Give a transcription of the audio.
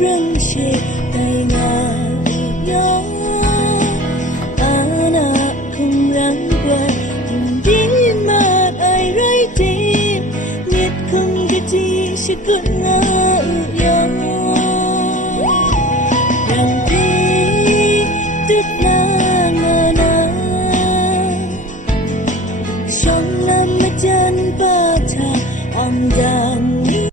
Rangshit Taina Yo Ana Kumrang Gwa Di Mat Ai Rai Tim Nit Kung Gati Shikut Na